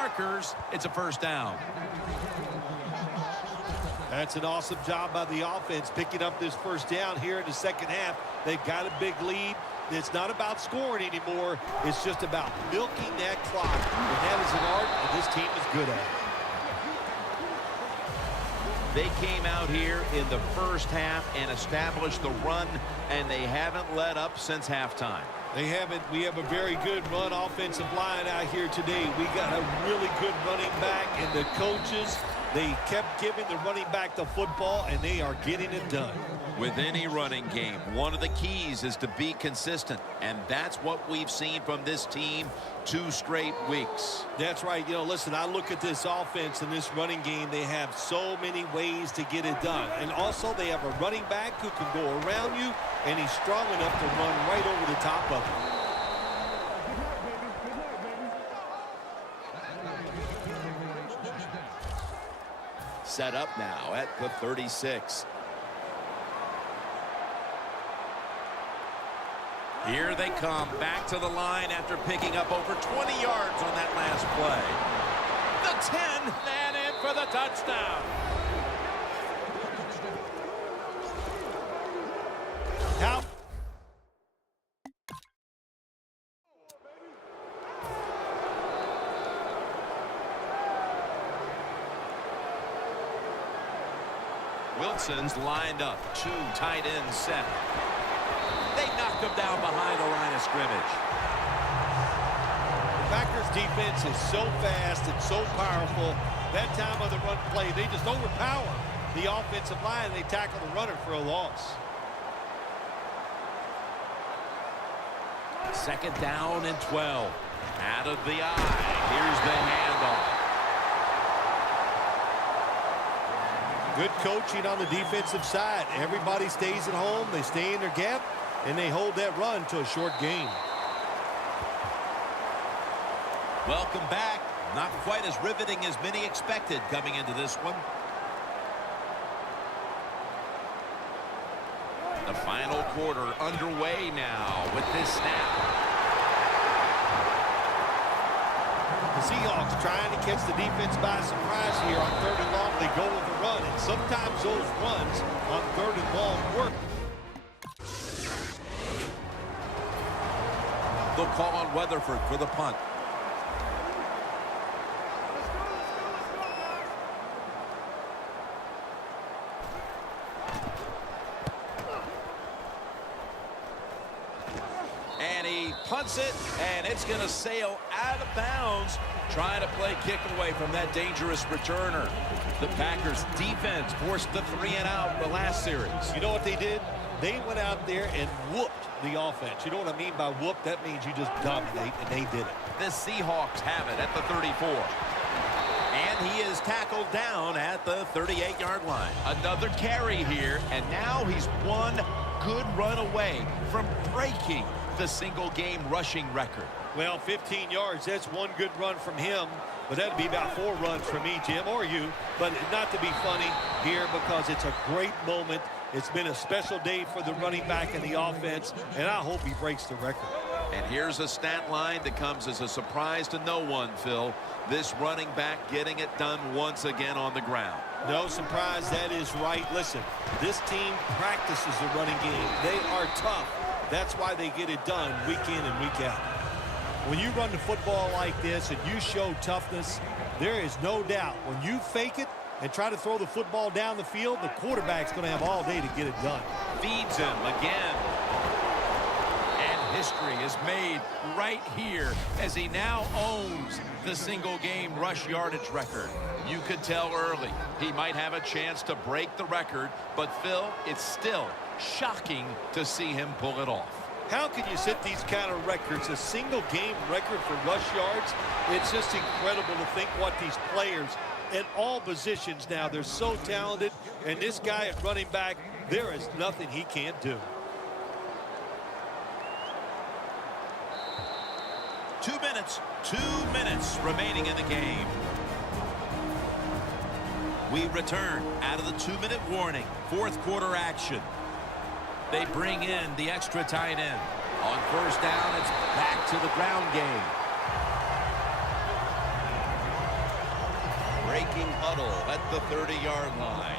markers. It's a first down. That's an awesome job by the offense picking up this first down here in the second half. They've got a big lead. It's not about scoring anymore. It's just about milking that clock. And that is an art that this team is good at. They came out here in the first half and established the run, and they haven't let up since halftime. They haven't. We have a very good run offensive line out here today. We got a really good running back, and the coaches, they kept giving the running back the football, and they are getting it done. With any running game, one of the keys is to be consistent, and that's what we've seen from this team 2 straight weeks. That's right. You know, listen, I look at this offense and this running game. They have so many ways to get it done. And also, they have a running back who can go around you, and he's strong enough to run right over the top of you. Set up now at the 36. Here they come back to the line after picking up over 20 yards on that last play. The 10, and in for the touchdown. How? Wilson's lined up. 2 tight ends set. They knocked him down behind the line of scrimmage. The Packers defense is so fast and so powerful. That time of the run play, they just overpower the offensive line, and they tackle the runner for a loss. Second down and 12. Out of the eye. Here's the handoff. Good coaching on the defensive side. Everybody stays at home. They stay in their gap, and they hold that run to a short gain. Welcome back. Not quite as riveting as many expected coming into this one. The final quarter underway now with this snap. The Seahawks trying to catch the defense by surprise here on 3rd and long. They go with the run, and sometimes those runs on 3rd and long work. They'll call on Weatherford for the punt. And he punts it, and it's going to sail out of bounds, trying to play kick away from that dangerous returner. The Packers defense forced the 3-and-out the last series. You know what they did? They went out there and whooped the offense. You know what I mean by whoop? That means you just dominate, and they did it. The Seahawks have it at the 34. And he is tackled down at the 38-yard line. Another carry here, and now he's one good run away from breaking the single-game rushing record. Well, 15 yards, that's one good run from him, but that'd be about 4 runs from me, Jim, or you. But not to be funny here, because it's a great moment. It's been a special day for the running back and the offense, and I hope he breaks the record. And here's a stat line that comes as a surprise to no one, Phil. This running back getting it done once again on the ground. No surprise, that is right. Listen, this team practices the running game. They are tough. That's why they get it done week in and week out. When you run the football like this and you show toughness, there is no doubt when you fake it and try to throw the football down the field, the quarterback's going to have all day to get it done. Feeds him again. And history is made right here as he now owns the single-game rush yardage record. You could tell early he might have a chance to break the record, but Phil, it's still shocking to see him pull it off. How can you set these kind of records? A single-game record for rush yards? It's just incredible to think what these players at all positions now, they're so talented, and this guy at running back, there is nothing he can't do. 2 minutes remaining in the game. We return out of the 2-minute warning. 4th quarter action. They bring in the extra tight end. On 1st down, it's back to the ground game. breaking huddle at the 30-yard line.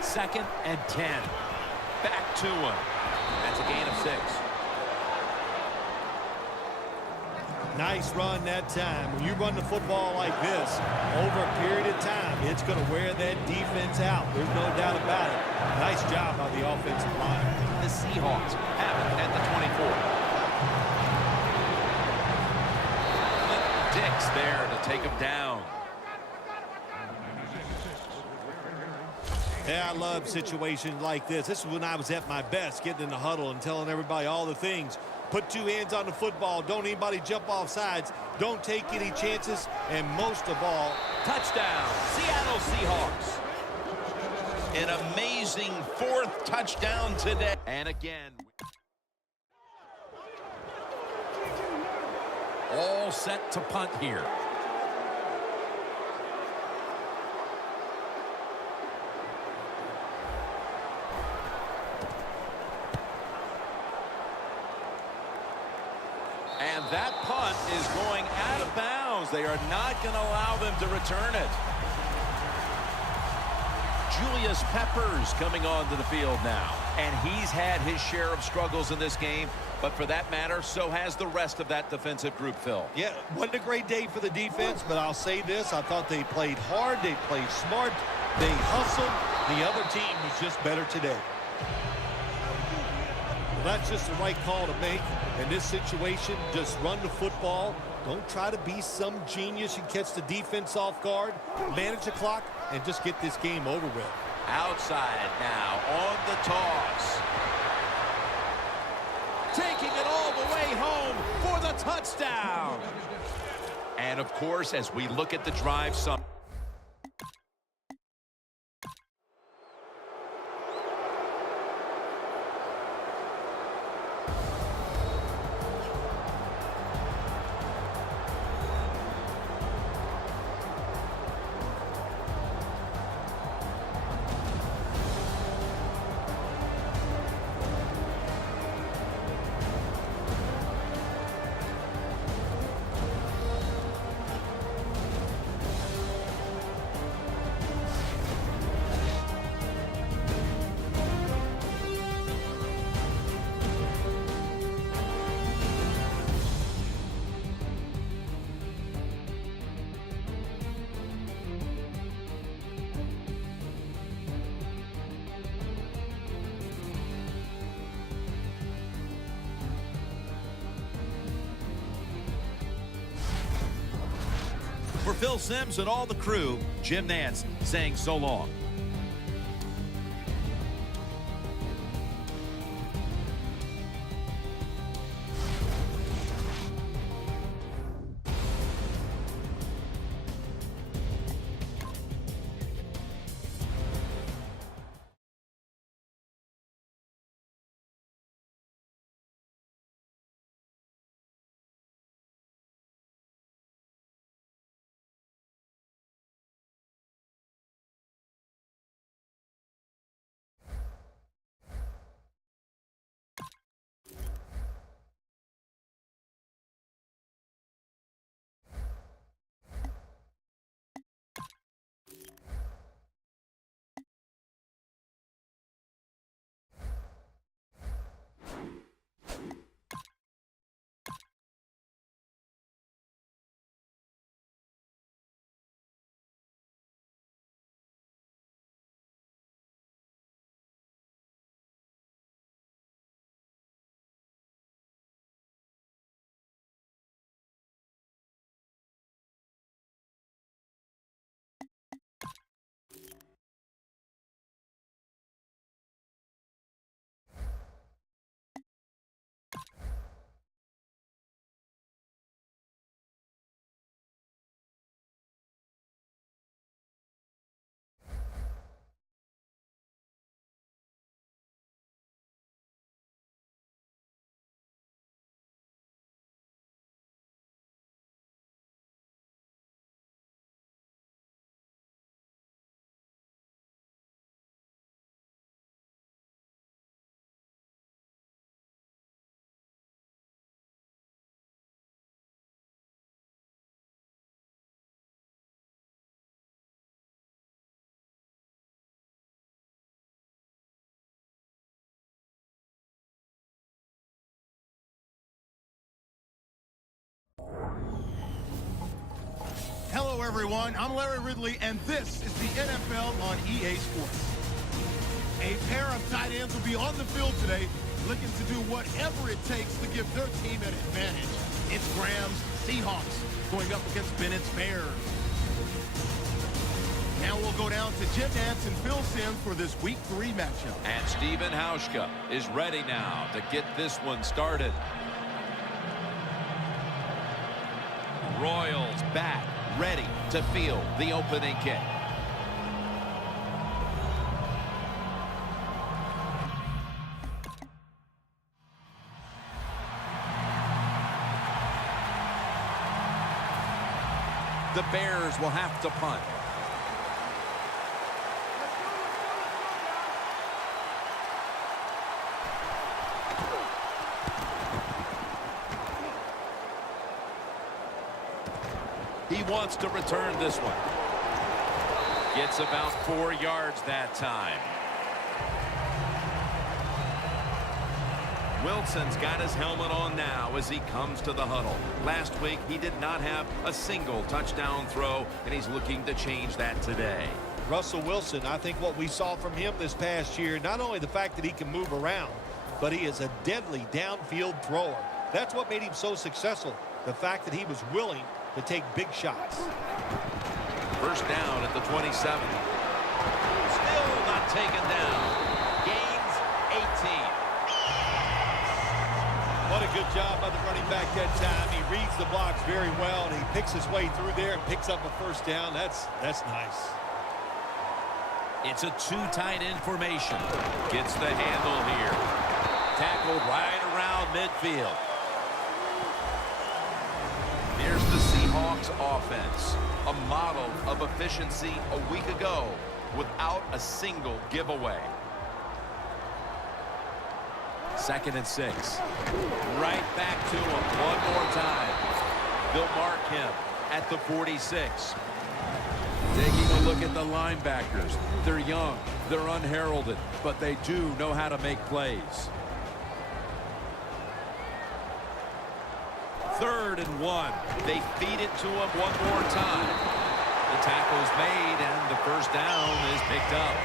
2nd and 10. Back to him. That's a gain of 6. Nice run that time. When you run the football like this, over a period of time, it's going to wear that defense out. There's no doubt about it. Nice job by the offensive line. The Seahawks have it at the 24. Dix there to take him down. Yeah, I love situations like this. This is when I was at my best, getting in the huddle and telling everybody all the things. Put 2 hands on the football. Don't anybody jump off sides. Don't take any chances. And most of all, Touchdown, Seattle Seahawks. An amazing 4th touchdown today. And again, all set to punt here. And that punt is going out of bounds. They are not going to allow them to return it. Julius Peppers coming onto the field now. And he's had his share of struggles in this game. But for that matter, so has the rest of that defensive group, Phil. yeah, wasn't a great day for the defense, but I'll say this. I thought they played hard. They played smart. They hustled. The other team was just better today. Well, that's just the right call to make. In this situation, just run the football. Don't try to be some genius and catch the defense off guard. Manage the clock and just get this game over with. Outside now on the toss. Taking it all the way home for the touchdown. And of course, as we look at the drive, for Phil Simms and all the crew, Jim Nantz saying so long. everyone. I'm Larry Ridley, and this is the NFL on EA Sports. A pair of tight ends will be on the field today, looking to do whatever it takes to give their team an advantage. It's Graham's Seahawks going up against Bennett's Bears. Now we'll go down to Jim Nantz and Phil Simms for this Week 3 matchup. And Stephen Hauschka is ready now to get this one started. Royals back, ready to field the opening kick. The Bears will have to punt. He wants to return this one. Gets about 4 yards that time. Wilson's got his helmet on now as he comes to the huddle. Last week, he did not have a single touchdown throw, and he's looking to change that today. Russell Wilson, I think what we saw from him this past year, not only the fact that he can move around, but he is a deadly downfield thrower. That's what made him so successful, the fact that he was willing to take big shots. First down at the 27. Still not taken down. Gains 18. What a good job by the running back that time. He reads the blocks very well, and he picks his way through there and picks up a first down. That's nice. It's a two tight end formation. Gets the handle here. Tackled right around midfield. Here's the Seahawks offense, a model of efficiency a week ago without a single giveaway. 2nd and 6. Right back to him one more time. They'll mark him at the 46. Taking a look at the linebackers. They're young, they're unheralded, but they do know how to make plays. 3rd and 1. They feed it to him one more time. The tackle's made, and the first down is picked up.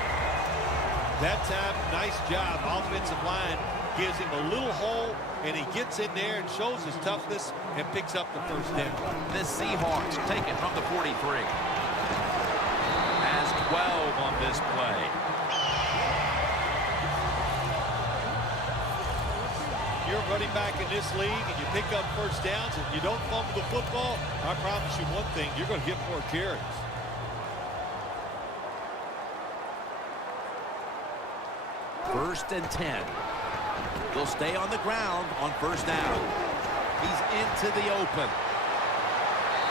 That time, nice job. Offensive line gives him a little hole, and he gets in there and shows his toughness and picks up the first down. The Seahawks take it from the 43. Has 12 on this play. You're running back in this league and you pick up first downs and you don't fumble the football, I promise you one thing, you're going to get more carries. First and 10. They'll stay on the ground on first down. He's into the open.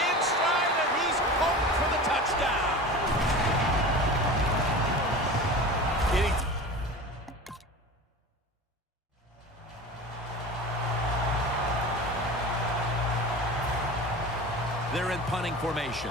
In stride, and he's home for the touchdown. They're in punting formation.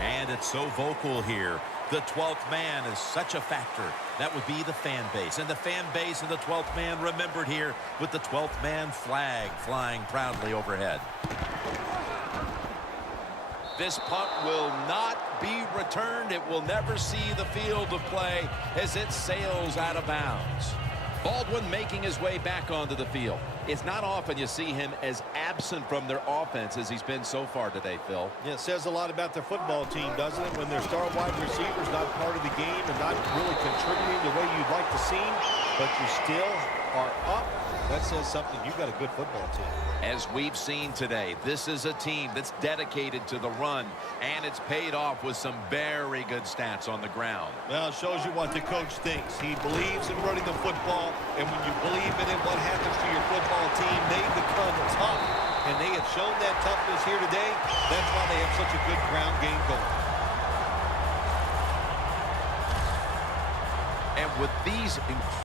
And it's so vocal here. The 12th man is such a factor. That would be the fan base. And the fan base and the 12th man remembered here with the 12th man flag flying proudly overhead. This punt will not be returned. It will never see the field of play as it sails out of bounds. Baldwin making his way back onto the field. It's not often you see him as absent from their offense as he's been so far today, Phil. Yeah, it says a lot about their football team, doesn't it? When their star wide receiver's not part of the game and not really contributing the way you'd like to see him, but you still are up. That says something. You've got a good football team. As we've seen today, this is a team that's dedicated to the run, and it's paid off with some very good stats on the ground. Well, it shows you what the coach thinks. He believes in running the football, and when you believe in it, what happens to your football team? They become tough, and they have shown that toughness here today. That's why they have such a good ground game going. And with these